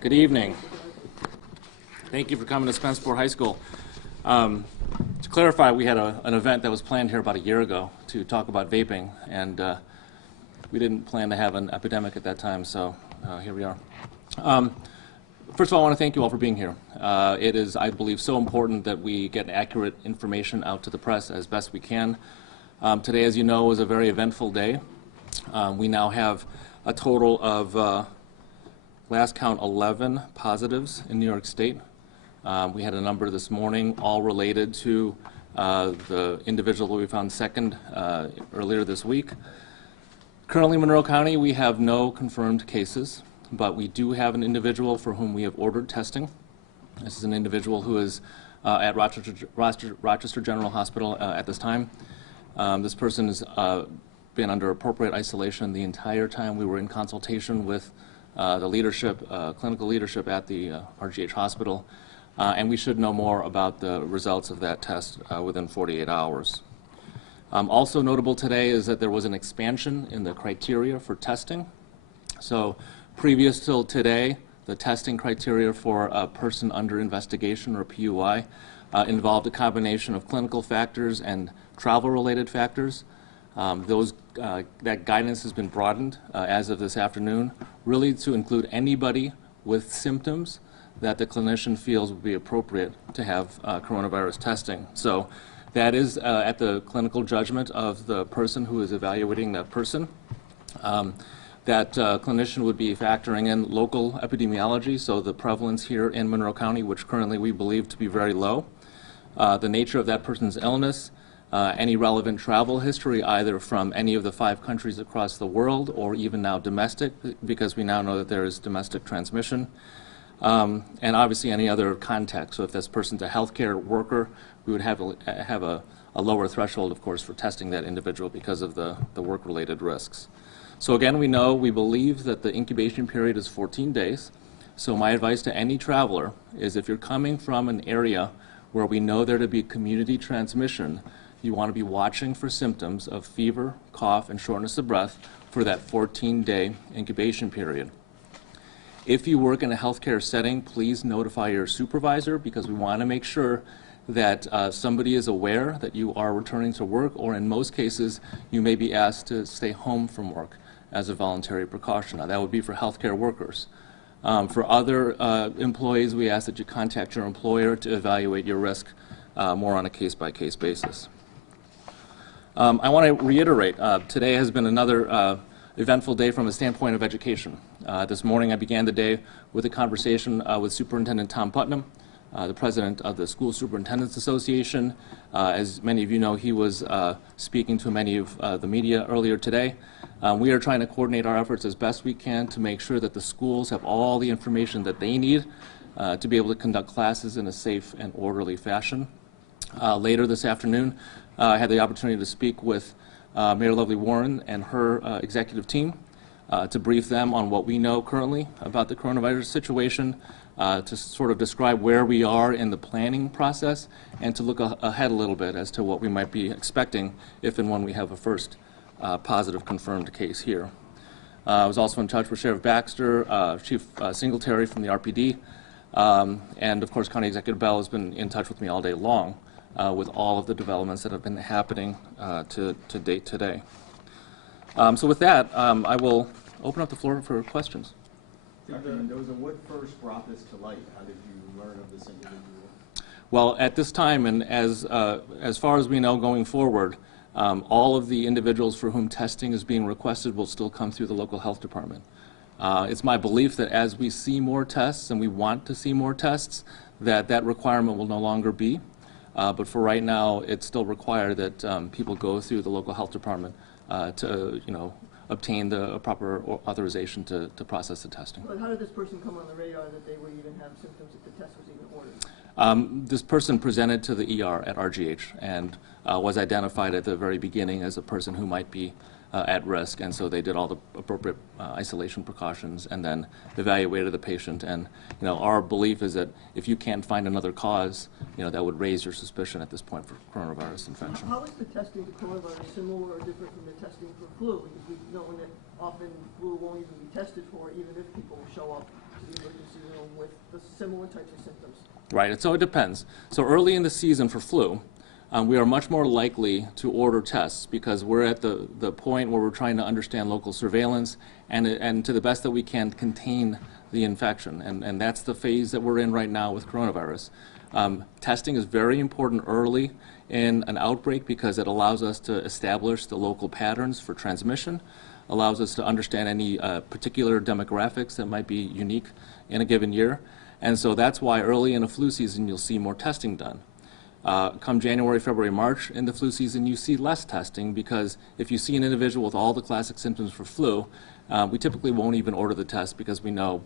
Good evening. Thank you for coming to Spenceport High School. To clarify, we had an event that was planned here about a year ago to talk about vaping, and we didn't plan to have an epidemic at that time, so here we are. First of all, I want to thank you all for being here. It is, I believe, so important that we get accurate information out to the press as best we can. Today, as you know, was a very eventful day. We now have a total of last count 11 positives in New York State. We had a number this morning, all related to the individual that we found second earlier this week. Currently in Monroe County, we have no confirmed cases, but we do have an individual for whom we have ordered testing. This is an individual who is at Rochester General Hospital at this time. This person has been under appropriate isolation the entire time we were in consultation with the leadership, clinical leadership at the RGH hospital, and we should know more about the results of that test within 48 hours. Also notable today is that there was an expansion in the criteria for testing. So previous till today, the testing criteria for a person under investigation or PUI involved a combination of clinical factors and travel-related factors. That guidance has been broadened as of this afternoon, really to include anybody with symptoms that the clinician feels would be appropriate to have coronavirus testing. So that is at the clinical judgment of the person who is evaluating that person. That clinician would be factoring in local epidemiology, so the prevalence here in Monroe County, which currently we believe to be very low, the nature of that person's illness, any relevant travel history either from any of the 5 countries across the world or even now domestic, because we now know that there is domestic transmission, and obviously any other contact. So if this person's a healthcare worker, we would have a lower threshold, of course, for testing that individual because of the work-related risks. So again, we believe that the incubation period is 14 days. So my advice to any traveler is if you're coming from an area where we know there to be community transmission, you want to be watching for symptoms of fever, cough, and shortness of breath for that 14-day incubation period. If you work in a healthcare setting, please notify your supervisor, because we want to make sure that somebody is aware that you are returning to work, or in most cases, you may be asked to stay home from work as a voluntary precaution. Now, that would be for healthcare workers. For other employees, we ask that you contact your employer to evaluate your risk more on a case-by-case basis. I want to reiterate, today has been another eventful day from a standpoint of education. This morning I began the day with a conversation with Superintendent Tom Putnam, the president of the School Superintendents Association. As many of you know, he was speaking to many of the media earlier today. We are trying to coordinate our efforts as best we can to make sure that the schools have all the information that they need to be able to conduct classes in a safe and orderly fashion. Later this afternoon, I had the opportunity to speak with Mayor Lovely Warren and her executive team to brief them on what we know currently about the coronavirus situation, to sort of describe where we are in the planning process, and to look ahead a little bit as to what we might be expecting if and when we have a first positive confirmed case here. I was also in touch with Sheriff Baxter, Chief Singletary from the RPD, and of course County Executive Bell has been in touch with me all day long with all of the developments that have been happening to date today. So with that, I will open up the floor for questions. Dr. Mendoza, what first brought this to light? How did you learn of this individual? Well, at this time, and as far as we know going forward, all of the individuals for whom testing is being requested will still come through the local health department. It's my belief that as we see more tests, and we want to see more tests, that requirement will no longer be. But for right now, it's still required that people go through the local health department to, obtain the proper authorization to process the testing. But how did this person come on the radar that they would even have symptoms if the test was even ordered? This person presented to the ER at RGH and was identified at the very beginning as a person who might be at risk, and so they did all the appropriate isolation precautions and then evaluated the patient. And our belief is that if you can't find another cause, that would raise your suspicion at this point for coronavirus infection. How is the testing for coronavirus similar or different from the testing for flu? Because we've known that often flu won't even be tested for, even if people show up to the emergency room with the similar types of symptoms? Right, and so it depends. So early in the season for flu, we are much more likely to order tests because we're at the point where we're trying to understand local surveillance and to the best that we can contain the infection. And that's the phase that we're in right now with coronavirus. Testing is very important early in an outbreak because it allows us to establish the local patterns for transmission, allows us to understand any particular demographics that might be unique in a given year. And so that's why early in a flu season you'll see more testing done. Come January, February, March in the flu season you see less testing because if you see an individual with all the classic symptoms for flu, we typically won't even order the test because we know,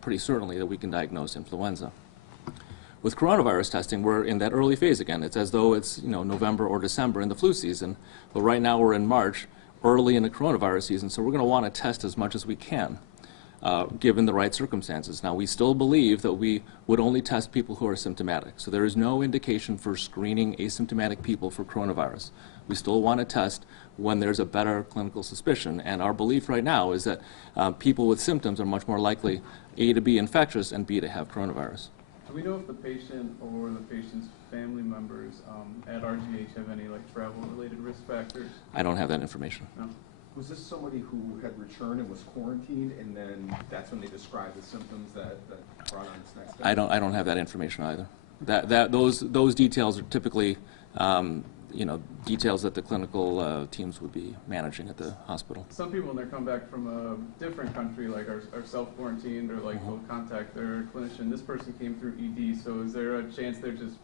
pretty certainly that we can diagnose influenza. With coronavirus testing, we're in that early phase again. It's as though it's November or December in the flu season, but right now we're in March, early in the coronavirus season, so we're going to want to test as much as we can, given the right circumstances. Now, we still believe that we would only test people who are symptomatic, so there is no indication for screening asymptomatic people for coronavirus. We still want to test when there's a better clinical suspicion, and our belief right now is that people with symptoms are much more likely, A, to be infectious, and B, to have coronavirus. Do we know if the patient or the patient's family members at RGH have any travel-related risk factors? I don't have that information. No? Was this somebody who had returned and was quarantined, and then that's when they described the symptoms that brought on this next day? I don't have that information either. Those details are typically details that the clinical teams would be managing at the hospital. Some people, when they come back from a different country, are self-quarantined or will contact their clinician. This person came through ED, so is there a chance they're just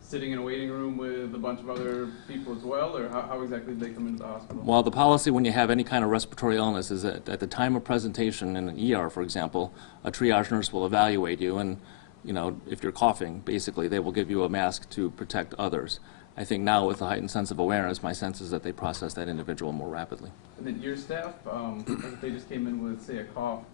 sitting in a waiting room with a bunch of other people as well, or how exactly did they come into the hospital? Well, the policy when you have any kind of respiratory illness is that at the time of presentation in an ER, for example, a triage nurse will evaluate you, and if you're coughing, basically they will give you a mask to protect others. I think now with the heightened sense of awareness, my sense is that they process that individual more rapidly. And then your staff, if they just came in with, say, a cough,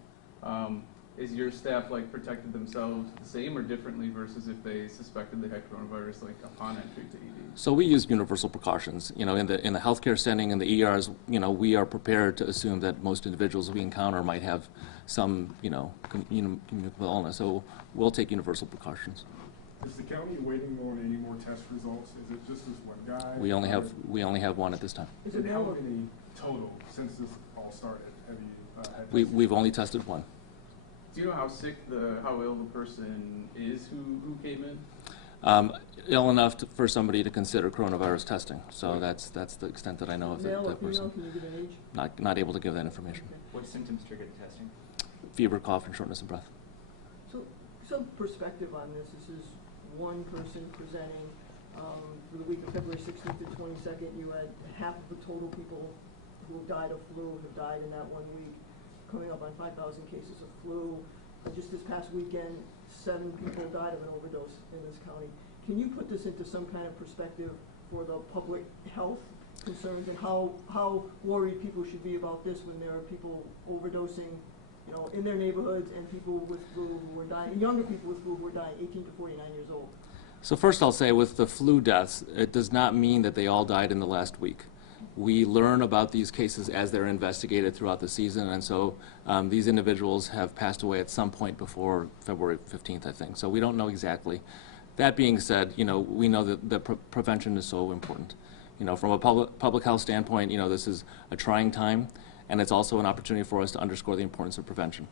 is your staff protected themselves the same or differently versus if they suspected they had coronavirus upon entry to ED? So we use universal precautions. In the healthcare setting, in the ERs, we are prepared to assume that most individuals we encounter might have some, communicable illness. So we'll take universal precautions. Is the county waiting on any more test results? Is it just this one guy? We only have one at this time. Is it And how now? many total since this all started have you had? We've only tested one. Do you know how ill the person is who came in? Ill enough for somebody to consider coronavirus testing. So that's the extent that I know of Male or that person. female? Can you give an age? Not able to give that information. What symptoms triggered the testing? Fever, cough, and shortness of breath. So, some perspective on this. This is one person presenting for the week of February 16th to 22nd. You had half of the total people who have died of flu have died in that 1 week, coming up on 5,000 cases of flu. Just this past weekend, 7 people died of an overdose in this county. Can you put this into some kind of perspective for the public health concerns and how worried people should be about this when there are people overdosing in their neighborhoods and people with flu who were dying, younger people with flu who were dying 18 to 49 years old? So first I'll say with the flu deaths, it does not mean that they all died in the last week. We learn about these cases as they're investigated throughout the season, and so these individuals have passed away at some point before February 15th, I think. So we don't know exactly. That being said, we know that prevention is so important. From a public health standpoint, this is a trying time, and it's also an opportunity for us to underscore the importance of prevention.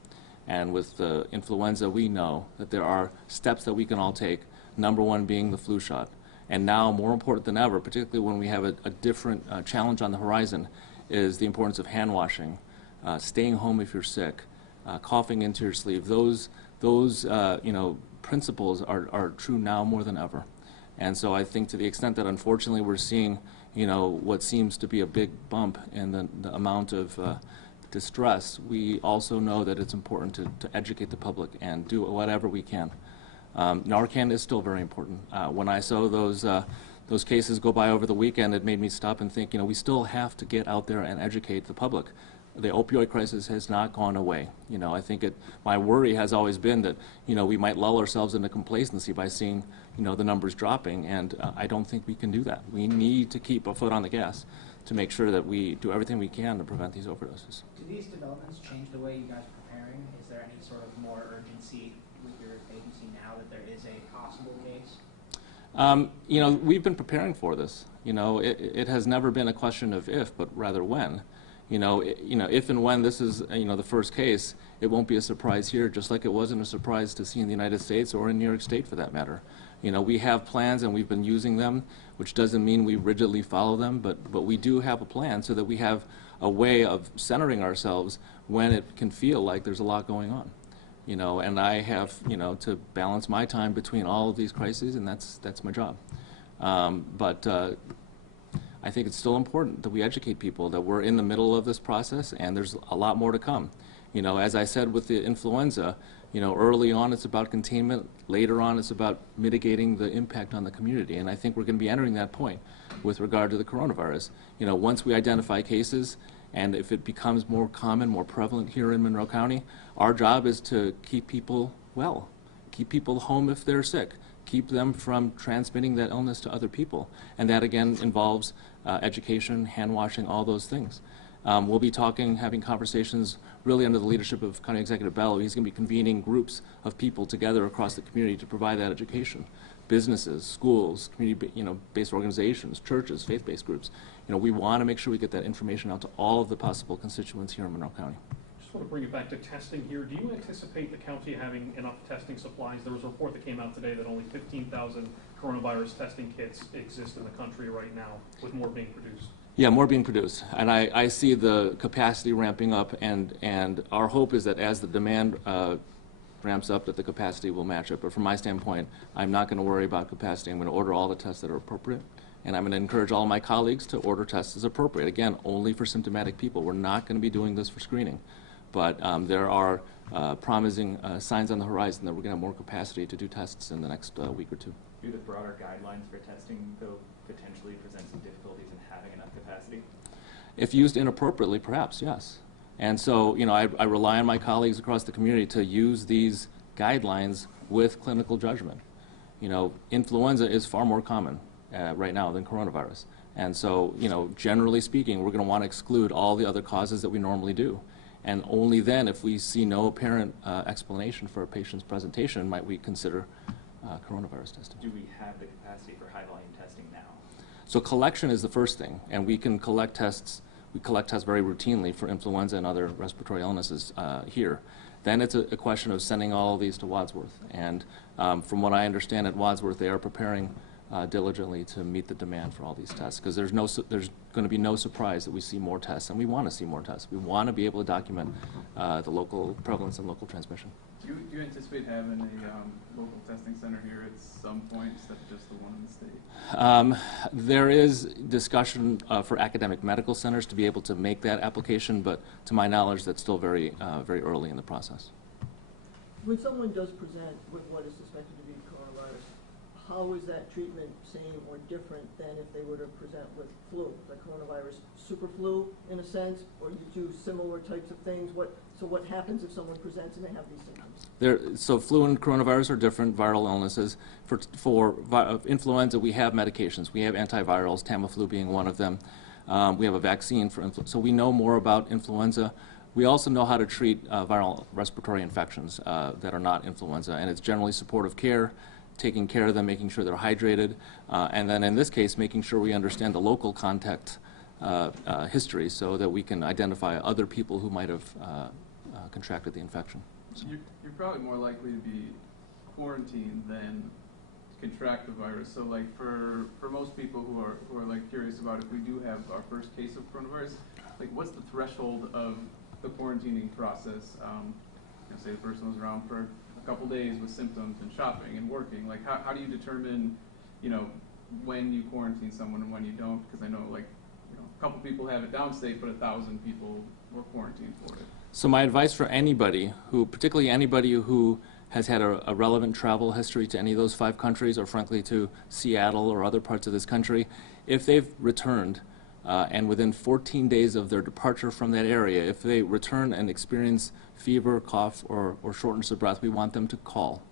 And with the influenza, we know that there are steps that we can all take, number one being the flu shot. And now, more important than ever, particularly when we have a different challenge on the horizon, is the importance of hand washing, staying home if you're sick, coughing into your sleeve. Those principles are true now more than ever. And so I think to the extent that unfortunately we're seeing what seems to be a big bump in the amount of distress, we also know that it's important to educate the public and do whatever we can. Narcan is still very important. When I saw those cases go by over the weekend, it made me stop and think, we still have to get out there and educate the public. The opioid crisis has not gone away. I think my worry has always been that, we might lull ourselves into complacency by seeing, the numbers dropping, and I don't think we can do that. We need to keep a foot on the gas to make sure that we do everything we can to prevent these overdoses. Do these developments change the way you guys preparing? Is there any sort of more urgency with your agency now that there is a possible case? You know, we've been preparing for this. You know, it has never been a question of if, but rather when. You know, if and when this is, the first case, it won't be a surprise here, just like it wasn't a surprise to see in the United States or in New York State for that matter. You know, we have plans and we've been using them, which doesn't mean we rigidly follow them, but we do have a plan so that we have a way of centering ourselves when it can feel like there's a lot going on. You know, and I have, to balance my time between all of these crises, and that's my job. But I think it's still important that we educate people that we're in the middle of this process and there's a lot more to come. You know, as I said with the influenza, early on it's about containment, later on it's about mitigating the impact on the community, and I think we're going to be entering that point with regard to the coronavirus. You know, once we identify cases, and if it becomes more common, more prevalent here in Monroe County, our job is to keep people well, keep people home if they're sick, keep them from transmitting that illness to other people. And that again involves education, hand washing, all those things. We'll be having conversations really under the leadership of County Executive Bello. He's going to be convening groups of people together across the community to provide that education. Businesses, schools, community-based organizations, churches, faith-based groups. We want to make sure we get that information out to all of the possible constituents here in Monroe County. Just want to bring it back to testing here. Do you anticipate the county having enough testing supplies? There was a report that came out today that only 15,000 coronavirus testing kits exist in the country right now, with more being produced. Yeah, more being produced, and I see the capacity ramping up, and our hope is that as the demand ramps up, that the capacity will match it. But from my standpoint, I'm not going to worry about capacity. I'm going to order all the tests that are appropriate, and I'm going to encourage all my colleagues to order tests as appropriate. Again, only for symptomatic people. We're not going to be doing this for screening, but there are promising signs on the horizon that we're going to have more capacity to do tests in the next week or two. Do the broader guidelines for testing, though, potentially present some difficulties in having enough capacity? If used inappropriately, perhaps, yes. And so, I rely on my colleagues across the community to use these guidelines with clinical judgment. Influenza is far more common right now than coronavirus. And so, generally speaking, we're going to want to exclude all the other causes that we normally do. And only then, if we see no apparent explanation for a patient's presentation, might we consider coronavirus testing. Do we have the capacity for high-volume testing now? So collection is the first thing, and we can collect tests. We collect tests very routinely for influenza and other respiratory illnesses here. Then it's a question of sending all of these to Wadsworth. And from what I understand at Wadsworth, they are preparing diligently to meet the demand for all these tests, because there's going to be no surprise that we see more tests, and we want to see more tests. We want to be able to document the local prevalence and local transmission. Do you anticipate having a local testing center here at some point instead of just the one in the state? There is discussion for academic medical centers to be able to make that application, but to my knowledge, that's still very early in the process. When someone does present with what is suspected to be coronavirus, how is that treatment same or different than if they were to present with flu, the coronavirus super flu in a sense, or you do similar types of things? So what happens if someone presents and they have these symptoms? So flu and coronavirus are different viral illnesses. For influenza, we have medications. We have antivirals, Tamiflu being one of them. We have a vaccine for influenza. So we know more about influenza. We also know how to treat viral respiratory infections that are not influenza, and it's generally supportive care, taking care of them, making sure they're hydrated, and then in this case, making sure we understand the local contact history so that we can identify other people who might have contracted the infection. You're probably more likely to be quarantined than contract the virus. So, like for most people who are like curious about if we do have our first case of coronavirus, like what's the threshold of the quarantining process? Say the person was around for a couple days with symptoms and shopping and working. Like how do you determine, when you quarantine someone and when you don't? Because I know a couple people have it downstate, but 1,000 people were quarantined for it. So my advice for anybody particularly anybody who has had a relevant travel history to any of those 5 countries, or frankly to Seattle or other parts of this country, if they've returned and within 14 days of their departure from that area, if they return and experience fever, cough, or shortness of breath, we want them to call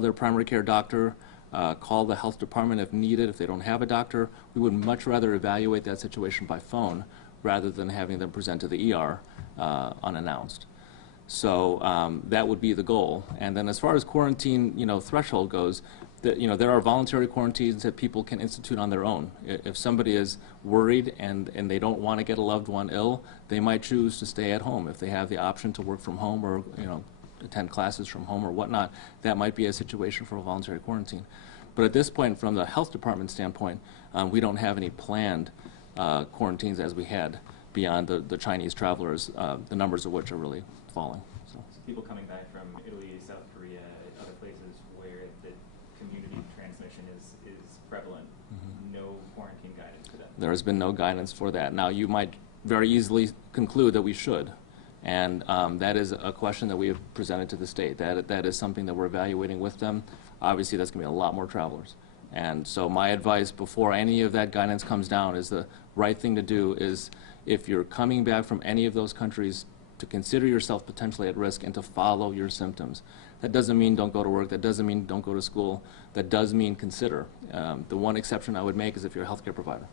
their primary care doctor, call the health department if needed. If they don't have a doctor, we would much rather evaluate that situation by phone rather than having them present to the ER unannounced. So that would be the goal. And then as far as quarantine, threshold goes, there are voluntary quarantines that people can institute on their own. If somebody is worried and they don't want to get a loved one ill, they might choose to stay at home. If they have the option to work from home or attend classes from home or whatnot, that might be a situation for a voluntary quarantine. But at this point, from the health department standpoint, we don't have any planned quarantines as we had beyond the Chinese travelers, the numbers of which are really falling. So people coming back from Italy, South Korea, other places where the community transmission is prevalent, no quarantine guidance for that. There has been no guidance for that. Now, you might very easily conclude that we should. And that is a question that we have presented to the state. That is something that we're evaluating with them. Obviously, that's going to be a lot more travelers. And so my advice before any of that guidance comes down is the right thing to do is if you're coming back from any of those countries to consider yourself potentially at risk and to follow your symptoms. That doesn't mean don't go to work. That doesn't mean don't go to school. That does mean consider. The one exception I would make is if you're a healthcare provider.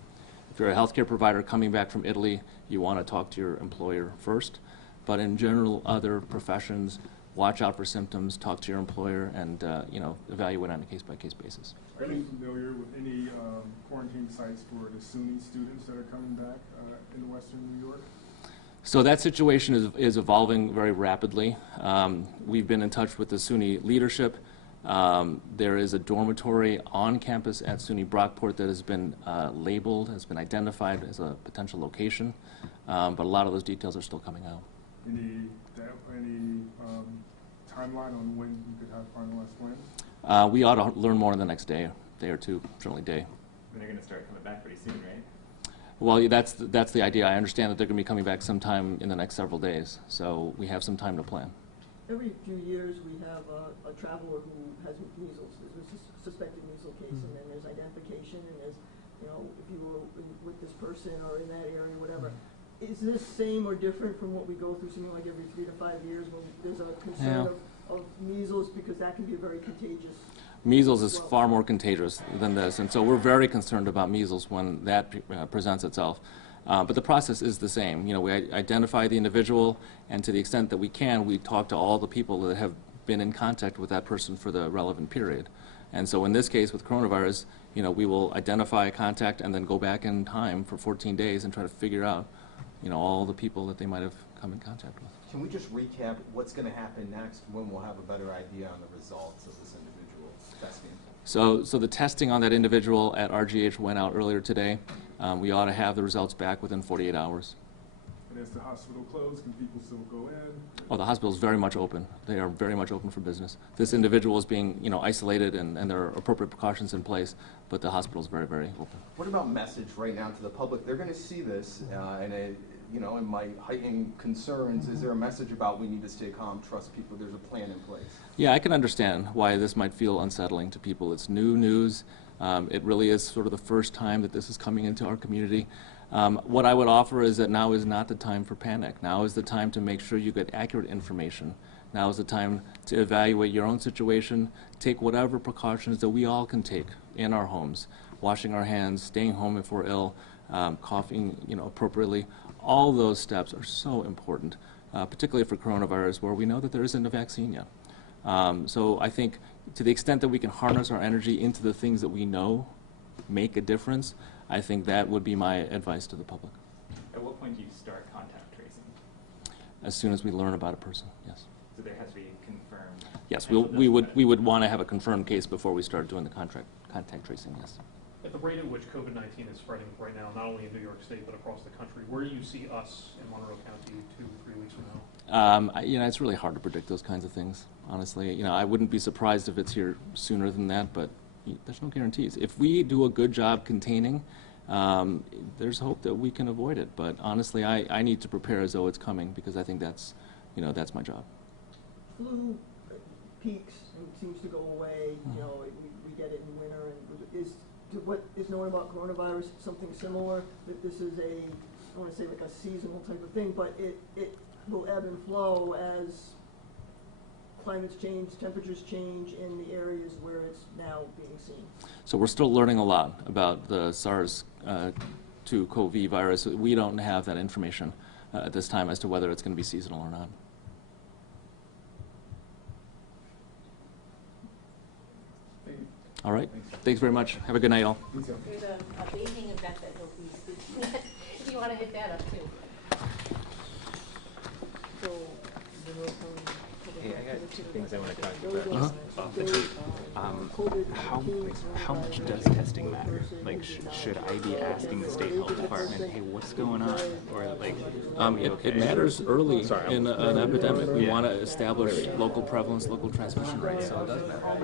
If you're a healthcare provider coming back from Italy, you want to talk to your employer first. But in general, other professions, watch out for symptoms, talk to your employer, and evaluate on a case-by-case basis. Are you familiar with any quarantine sites for the SUNY students that are coming back in Western New York? So that situation is evolving very rapidly. We've been in touch with the SUNY leadership. There is a dormitory on campus at SUNY Brockport that has been labeled, has been identified as a potential location, but a lot of those details are still coming out. Any timeline on when you could have finalized plans? We ought to learn more in the next day or two, certainly day. And they're going to start coming back pretty soon, right? Well, that's the idea. I understand that they're going to be coming back sometime in the next several days, so we have some time to plan. Every few years, we have a traveler who has measles. There's a suspected measles case, and then there's identification, and there's, if you were with this person or in that area, whatever. Is this same or different from what we go through something like every 3 to 5 years when there's a concern of measles, because that can be very contagious? Measles is far more contagious than this, and so we're very concerned about measles when that presents itself. But the process is the same. We identify the individual, and to the extent that we can, we talk to all the people that have been in contact with that person for the relevant period. And so in this case with coronavirus, we will identify a contact and then go back in time for 14 days and try to figure out, all the people that they might have come in contact with. Can we just recap what's going to happen next when we'll have a better idea on the results of this individual testing? So the testing on that individual at RGH went out earlier today. We ought to have the results back within 48 hours. And is the hospital closed? Can people still go in? Oh, the hospital is very much open. They are very much open for business. This individual is being, isolated, and there are appropriate precautions in place, but the hospital is very, very open. What about message right now to the public? They're going to see this, and it might heighten concerns. Is there a message about we need to stay calm, trust people, there's a plan in place? Yeah, I can understand why this might feel unsettling to people. It's new news. It really is sort of the first time that this is coming into our community. What I would offer is that now is not the time for panic. Now is the time to make sure you get accurate information. Now is the time to evaluate your own situation, take whatever precautions that we all can take in our homes, washing our hands, staying home if we're ill, coughing appropriately. All those steps are so important, particularly for coronavirus, where we know that there isn't a vaccine yet. So I think to the extent that we can harness our energy into the things that we know make a difference, I think that would be my advice to the public. At what point do you start contact tracing? As soon as we learn about a person, yes. So there has to be confirmed? Yes, we would want to have a confirmed case before we start doing the contact tracing, yes. At the rate at which COVID-19 is spreading right now, not only in New York State but across the country, where do you see us in Monroe County 2-3 weeks from now? It's really hard to predict those kinds of things, honestly. I wouldn't be surprised if it's here sooner than that, but there's no guarantees. If we do a good job containing, there's hope that we can avoid it. But honestly, I need to prepare as though it's coming, because I think that's my job. Flu peaks and seems to go away. We get it in winter. And what is known about coronavirus something similar? That this is I don't want to say like a seasonal type of thing, but it will ebb and flow as climates change, temperatures change in the areas where it's now being seen. So we're still learning a lot about the SARS-CoV virus. We don't have that information at this time as to whether it's going to be seasonal or not. All right. Thanks very much. Have a good night, all. There's a bathing event that he'll be speaking at, if you wanna hit that up too. So, Monroe County Public Hey, I got Health two things I wanna talk to you Those about. are, How much does testing matter? Like, should I be asking the state health department, hey, what's going on? Or like, It matters early in an epidemic. We want to establish local prevalence, local transmission rates, so it does matter.